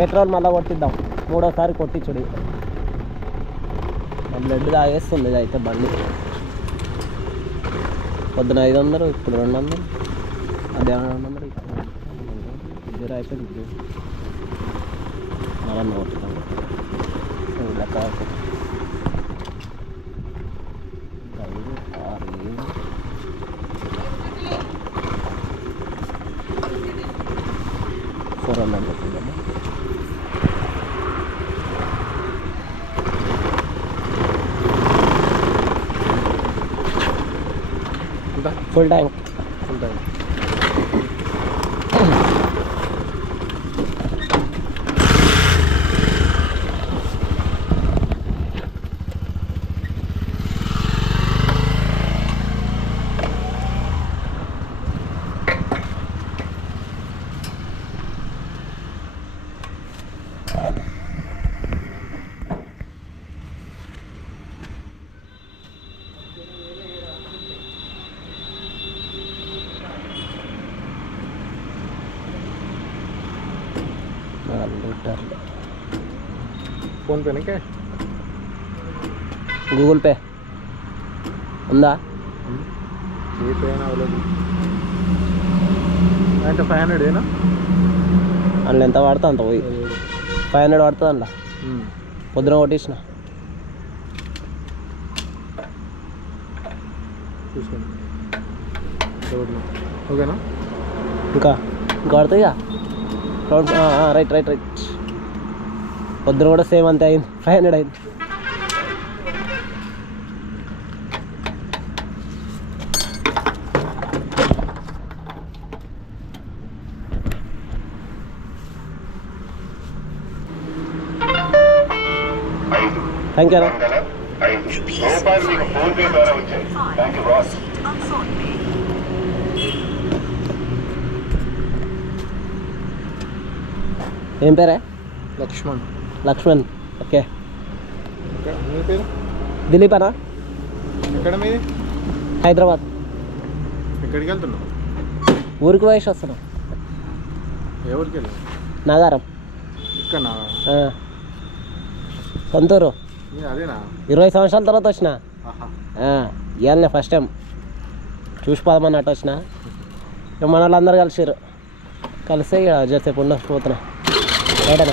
Petrol మళ్ళీ కొట్టిద్దాం మూడోసారి కొట్టించుడు blood తాగేస్తుంది ఇది అయితే బండి పొద్దున ఐదు వందలు ఇప్పుడు రెండు వందలు అదే రెండు వందలు ఇప్పుడు రెండు వందలు. జీరో అయిపోయింది జీరో మళ్ళీ కొట్టుతాం లెక్క ఐదు ఆరు ఏడు four hundred full tank full tank లీటర్లు ఫోన్ పేనా క్యాష్? Google pay. ఉందా? ఏ పే అయినా అవైలబుల్. అంటే ఫైవ్ హండ్రెడ్ ఏనా? అందులో ఎంత పడుతుంది అంత పోయి. ఫైవ్ హండ్రెడ్ పడుతుంది అందులో. పొద్దున ఒకటి ఓకేనా? ఇంకా. ఇంకా పడుతుంది రైట్ రైట్ రైట్ పొద్దున కూడా సేమ్ అంతే అయింది ఫైవ్ హండ్రెడ్ అయింది థ్యాంక్ యూ అన్న రూపాయలు మీకు ఫోన్ పే ద్వారా వచ్చాయి థ్యాంక్ యూ బాస్ ఏం పేరే? లక్ష్మణ్. లక్ష్మణ్. ఓకే. దిలీప్ అన్న ఎక్కడ మీది? హైదరాబాద్. ఎక్కడికి వెళ్తున్నావు ఊరికి వయసు వస్తున్నాం. ఏ ఊరికి వెళ్ళావు? నాగారం. ఇక్కడ. సొంతూరు. అదేనా? ఇరవై సంవత్సరాల తర్వాత వచ్చిన. ఆహా. ఇవాళనే ఫస్ట్ టైం చూసి పోదామన్నట్టు వచ్చిన. ఇక మన వాళ్ళందరూ కలిసిరు కలిసి ఇక జరసేపు ഏടാ